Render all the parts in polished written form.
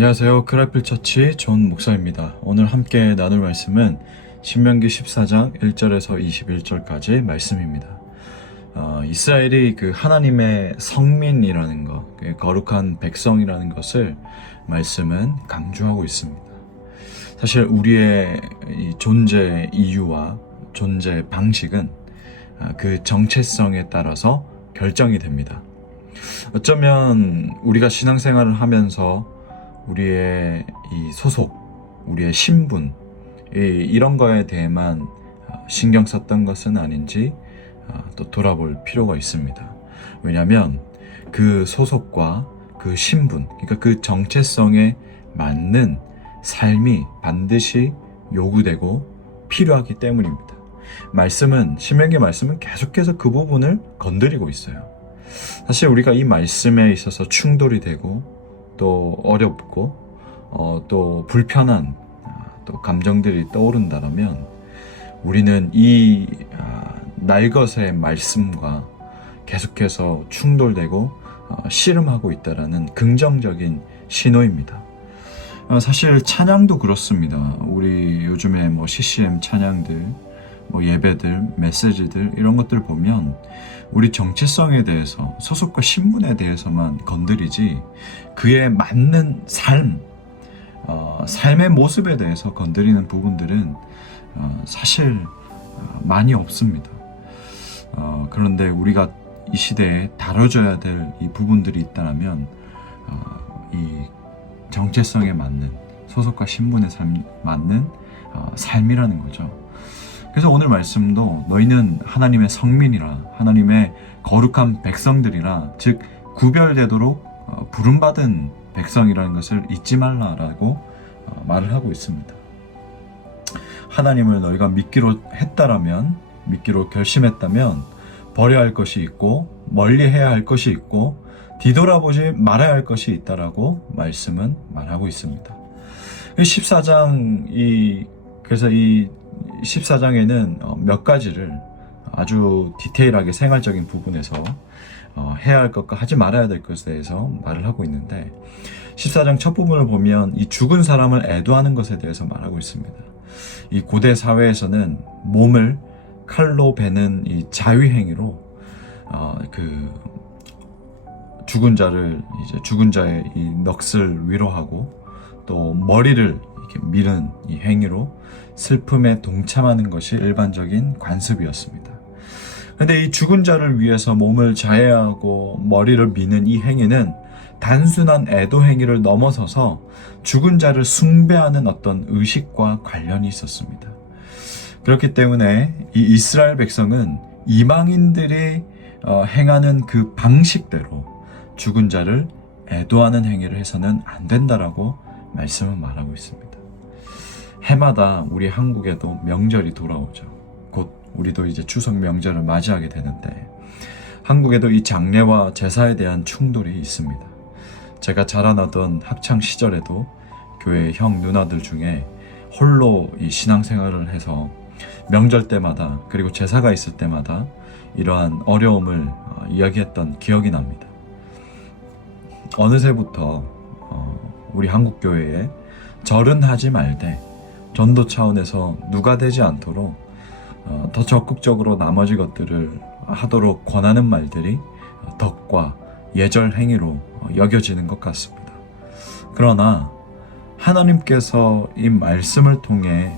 안녕하세요. 크라이플 처치 존 목사입니다. 오늘 함께 나눌 말씀은 신명기 14장 1절에서 21절까지 말씀입니다. 이스라엘이 그 하나님의 성민이라는 것, 거룩한 백성이라는 것을 말씀은 강조하고 있습니다. 사실 우리의 이 존재 이유와 존재 방식은 그 정체성에 따라서 결정이 됩니다. 어쩌면 우리가 신앙생활을 하면서 우리의 이 소속, 우리의 신분, 이런 거에 대해만 신경 썼던 것은 아닌지 또 돌아볼 필요가 있습니다. 왜냐하면 그 소속과 그 신분, 그러니까 그 정체성에 맞는 삶이 반드시 요구되고 필요하기 때문입니다. 신명기 말씀은 계속해서 그 부분을 건드리고 있어요. 사실 우리가 이 말씀에 있어서 충돌이 되고 또 어렵고 또 불편한 또 감정들이 떠오른다면 우리는 이 날것의 말씀과 계속해서 충돌되고 씨름하고 있다라는 긍정적인 신호입니다. 사실 찬양도 그렇습니다. 우리 요즘에 CCM 찬양들, 예배들, 메시지들 이런 것들 보면 우리 정체성에 대해서, 소속과 신분에 대해서만 건드리지 그에 맞는 삶의 모습에 대해서 건드리는 부분들은 사실 많이 없습니다. 그런데 우리가 이 시대에 다뤄줘야 될 이 부분들이 있다면 이 정체성에 맞는, 소속과 신분에 맞는 삶이라는 거죠. 그래서 오늘 말씀도 너희는 하나님의 성민이라, 하나님의 거룩한 백성들이라, 즉 구별되도록 부름받은 백성이라는 것을 잊지 말라라고 말을 하고 있습니다. 하나님을 너희가 믿기로 결심했다면 버려야 할 것이 있고 멀리해야 할 것이 있고 뒤돌아보지 말아야 할 것이 있다라고 말씀은 말하고 있습니다. 14장 이 14장에는 몇 가지를 아주 디테일하게 생활적인 부분에서 해야 할 것과 하지 말아야 될 것에 대해서 말을 하고 있는데, 14장 첫 부분을 보면 이 죽은 사람을 애도하는 것에 대해서 말하고 있습니다. 이 고대 사회에서는 몸을 칼로 베는 이 자위행위로 그 죽은 자의 이 넋을 위로하고 또 머리를 이렇게 미는 이 행위로 슬픔에 동참하는 것이 일반적인 관습이었습니다. 그런데 이 죽은 자를 위해서 몸을 자해하고 머리를 미는 이 행위는 단순한 애도 행위를 넘어서서 죽은 자를 숭배하는 어떤 의식과 관련이 있었습니다. 그렇기 때문에 이 이스라엘 백성은 이방인들이 행하는 그 방식대로 죽은 자를 애도하는 행위를 해서는 안 된다라고 말씀은 말하고 있습니다. 해마다 우리 한국에도 명절이 돌아오죠. 곧 우리도 이제 추석 명절을 맞이하게 되는데, 한국에도 이 장례와 제사에 대한 충돌이 있습니다. 제가 자라나던 학창 시절에도 교회 형 누나들 중에 홀로 이 신앙생활을 해서 명절 때마다, 그리고 제사가 있을 때마다 이러한 어려움을 이야기했던 기억이 납니다. 어느새부터 우리 한국교회에 절은 하지 말되 전도 차원에서 누가 되지 않도록 더 적극적으로 나머지 것들을 하도록 권하는 말들이 덕과 예절 행위로 여겨지는 것 같습니다. 그러나 하나님께서 이 말씀을 통해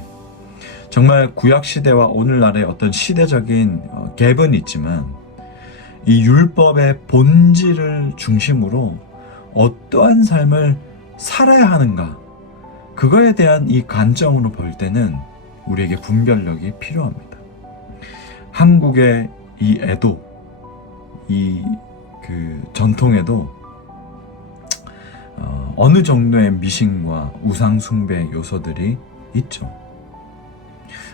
정말 구약시대와 오늘날의 어떤 시대적인 갭은 있지만 이 율법의 본질을 중심으로 어떠한 삶을 살아야 하는가, 그거에 대한 이 관점으로 볼 때는 우리에게 분별력이 필요합니다. 한국의 이 애도, 그 전통에도 어느 정도의 미신과 우상 숭배 요소들이 있죠.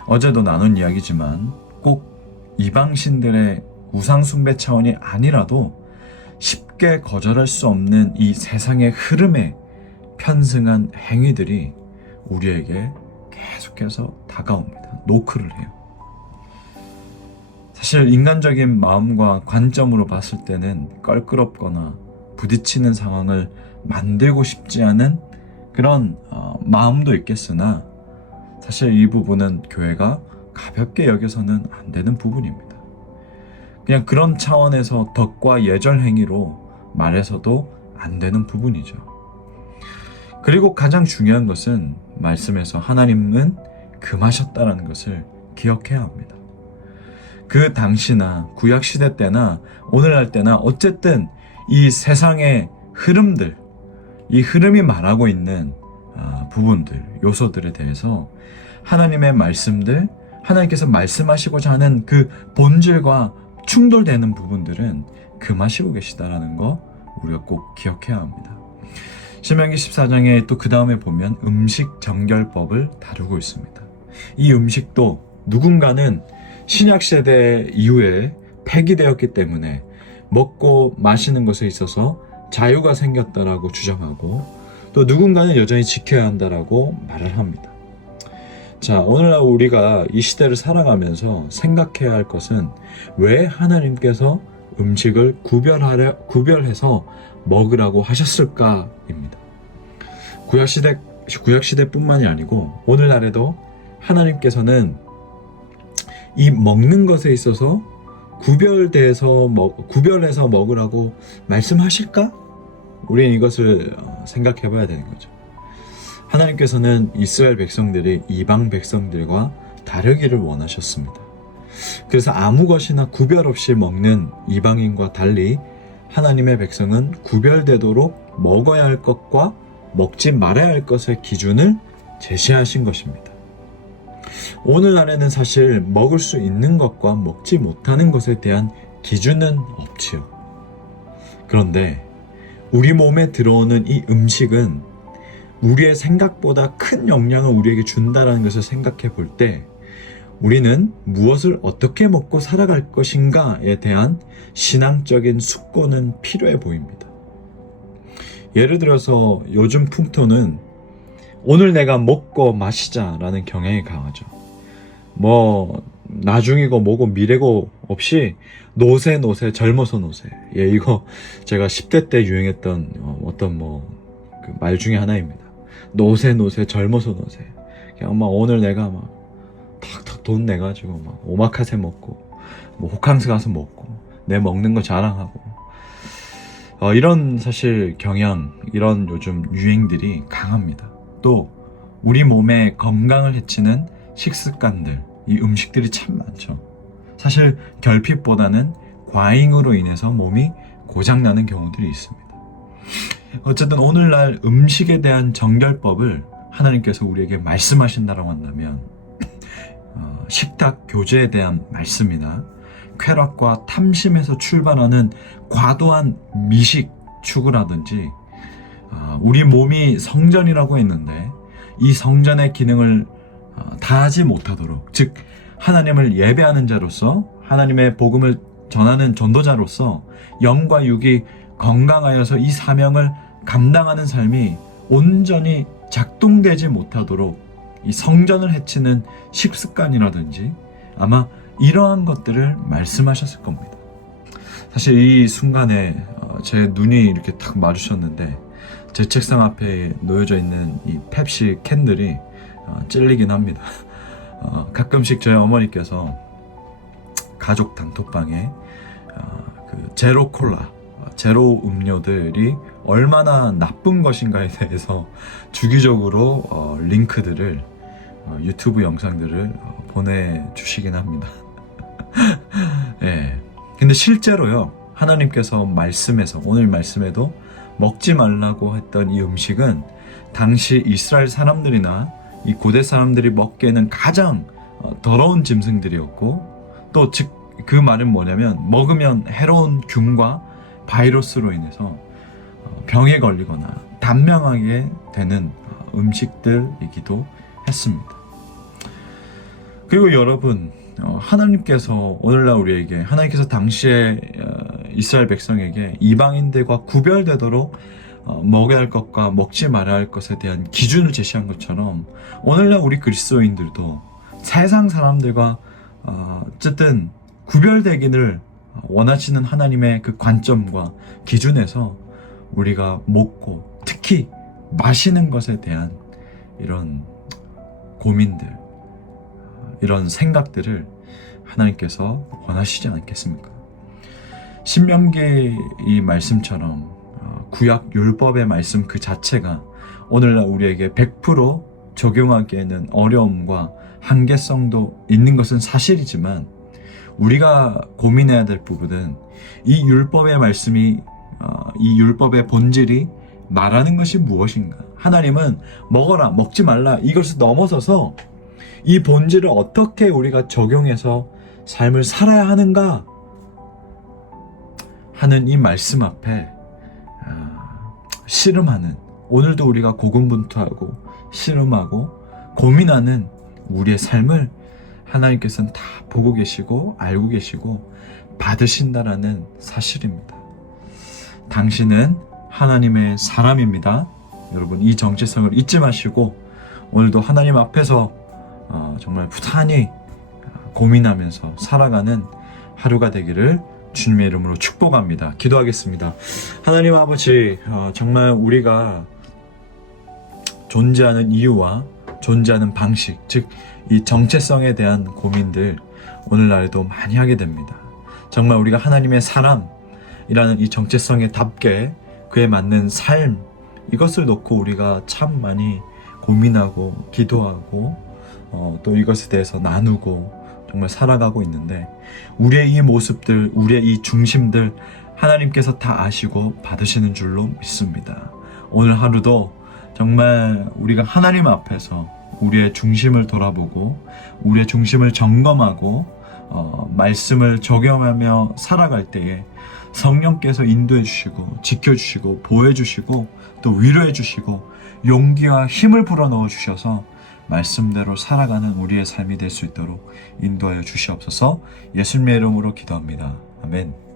어제도 나눈 이야기지만 꼭 이방신들의 우상 숭배 차원이 아니라도 쉽게 거절할 수 없는 이 세상의 흐름에 편승한 행위들이 우리에게 계속해서 다가옵니다. 노크를 해요. 사실 인간적인 마음과 관점으로 봤을 때는 껄끄럽거나 부딪히는 상황을 만들고 싶지 않은 그런 마음도 있겠으나 사실 이 부분은 교회가 가볍게 여겨서는 안 되는 부분입니다. 그냥 그런 차원에서 덕과 예절 행위로 말해서도 안 되는 부분이죠. 그리고 가장 중요한 것은 말씀에서 하나님은 금하셨다는 것을 기억해야 합니다. 그 당시나 구약시대 때나 오늘날 때나 어쨌든 이 세상의 흐름들, 이 흐름이 말하고 있는 부분들, 요소들에 대해서 하나님의 말씀들, 하나님께서 말씀하시고자 하는 그 본질과 충돌되는 부분들은 금하시고 계시다라는 거 우리가 꼭 기억해야 합니다. 신명기 14장에 또 그 다음에 보면 음식 정결법을 다루고 있습니다. 이 음식도 누군가는 신약시대 이후에 폐기되었기 때문에 먹고 마시는 것에 있어서 자유가 생겼다라고 주장하고 또 누군가는 여전히 지켜야 한다라고 말을 합니다. 자, 오늘날 우리가 이 시대를 살아가면서 생각해야 할 것은 왜 하나님께서 음식을 구별해서 먹으라고 하셨을까입니다. 구약시대뿐만이 아니고 오늘날에도 하나님께서는 이 먹는 것에 있어서 구별해서 먹으라고 말씀하실까? 우리는 이것을 생각해 봐야 되는 거죠. 하나님께서는 이스라엘 백성들이 이방 백성들과 다르기를 원하셨습니다. 그래서 아무 것이나 구별 없이 먹는 이방인과 달리 하나님의 백성은 구별되도록 먹어야 할 것과 먹지 말아야 할 것의 기준을 제시하신 것입니다. 오늘날에는 사실 먹을 수 있는 것과 먹지 못하는 것에 대한 기준은 없지요. 그런데 우리 몸에 들어오는 이 음식은 우리의 생각보다 큰 영향을 우리에게 준다는 것을 생각해 볼 때 우리는 무엇을 어떻게 먹고 살아갈 것인가에 대한 신앙적인 숙고는 필요해 보입니다. 예를 들어서 요즘 풍토는 오늘 내가 먹고 마시자라는 경향이 강하죠. 뭐 나중이고 뭐고 미래고 없이 노세 젊어서 노세. 예, 이거 제가 10대 때 유행했던 어떤 그 말 중에 하나입니다. 노세 젊어서 노세. 그냥 막 오늘 내가 막 탁탁 돈 내가지고 막 오마카세 먹고 뭐 호캉스 가서 먹고 내 먹는 거 자랑하고 이런 사실 경향, 이런 요즘 유행들이 강합니다. 또 우리 몸의 건강을 해치는 식습관들, 이 음식들이 참 많죠. 사실 결핍보다는 과잉으로 인해서 몸이 고장나는 경우들이 있습니다. 어쨌든 오늘날 음식에 대한 정결법을 하나님께서 우리에게 말씀하신다고 한다면 식탁 교제에 대한 말씀이나 쾌락과 탐심에서 출발하는 과도한 미식 추구라든지 우리 몸이 성전이라고 했는데 이 성전의 기능을 다하지 못하도록, 즉 하나님을 예배하는 자로서 하나님의 복음을 전하는 전도자로서 영과 육이 건강하여서 이 사명을 감당하는 삶이 온전히 작동되지 못하도록 이 성전을 해치는 식습관이라든지 아마 이러한 것들을 말씀하셨을 겁니다. 사실 이 순간에 제 눈이 이렇게 탁 마주쳤는데 제 책상 앞에 놓여져 있는 이 펩시 캔들이 찔리긴 합니다. 가끔씩 저희 어머니께서 가족 단톡방에 그 제로 콜라, 제로 음료들이 얼마나 나쁜 것인가에 대해서 주기적으로 링크들을 유튜브 영상들을 보내주시긴 합니다. 예. 근데 실제로요, 하나님께서 말씀에서, 오늘 말씀에도 먹지 말라고 했던 이 음식은 당시 이스라엘 사람들이나 이 고대 사람들이 먹기에는 가장 더러운 짐승들이었고, 또 즉 그 말은 뭐냐면 먹으면 해로운 균과 바이러스로 인해서 병에 걸리거나 단명하게 되는 음식들이기도 했습니다. 그리고 여러분, 하나님께서 오늘날 우리에게, 하나님께서 당시에 이스라엘 백성에게 이방인들과 구별되도록 먹어야 할 것과 먹지 말아야 할 것에 대한 기준을 제시한 것처럼 오늘날 우리 그리스도인들도 세상 사람들과 어쨌든 구별되기를 원하시는 하나님의 그 관점과 기준에서 우리가 먹고 특히 마시는 것에 대한 이런 고민들, 이런 생각들을 하나님께서 원하시지 않겠습니까? 신명기 이 말씀처럼 구약 율법의 말씀 그 자체가 오늘날 우리에게 100% 적용하기에는 어려움과 한계성도 있는 것은 사실이지만, 우리가 고민해야 될 부분은 이 율법의 말씀이, 이 율법의 본질이 말하는 것이 무엇인가? 하나님은 먹어라, 먹지 말라, 이것을 넘어서서 이 본질을 어떻게 우리가 적용해서 삶을 살아야 하는가 하는 이 말씀 앞에 씨름하는, 오늘도 우리가 고군분투하고 씨름하고 고민하는 우리의 삶을 하나님께서는 다 보고 계시고 알고 계시고 받으신다라는 사실입니다. 당신은 하나님의 사람입니다. 여러분, 이 정체성을 잊지 마시고 오늘도 하나님 앞에서 정말 부단히 고민하면서 살아가는 하루가 되기를 주님의 이름으로 축복합니다. 기도하겠습니다. 하나님 아버지, 정말 우리가 존재하는 이유와 존재하는 방식, 즉 이 정체성에 대한 고민들 오늘날에도 많이 하게 됩니다. 정말 우리가 하나님의 사람이라는 이 정체성에 답게 그에 맞는 삶, 이것을 놓고 우리가 참 많이 고민하고 기도하고 또 이것에 대해서 나누고 정말 살아가고 있는데, 우리의 이 모습들, 우리의 이 중심들 하나님께서 다 아시고 받으시는 줄로 믿습니다. 오늘 하루도 정말 우리가 하나님 앞에서 우리의 중심을 돌아보고 우리의 중심을 점검하고 말씀을 적용하며 살아갈 때에 성령께서 인도해 주시고 지켜주시고 보호해 주시고 또 위로해 주시고 용기와 힘을 불어넣어 주셔서 말씀대로 살아가는 우리의 삶이 될 수 있도록 인도하여 주시옵소서. 예수님의 이름으로 기도합니다. 아멘.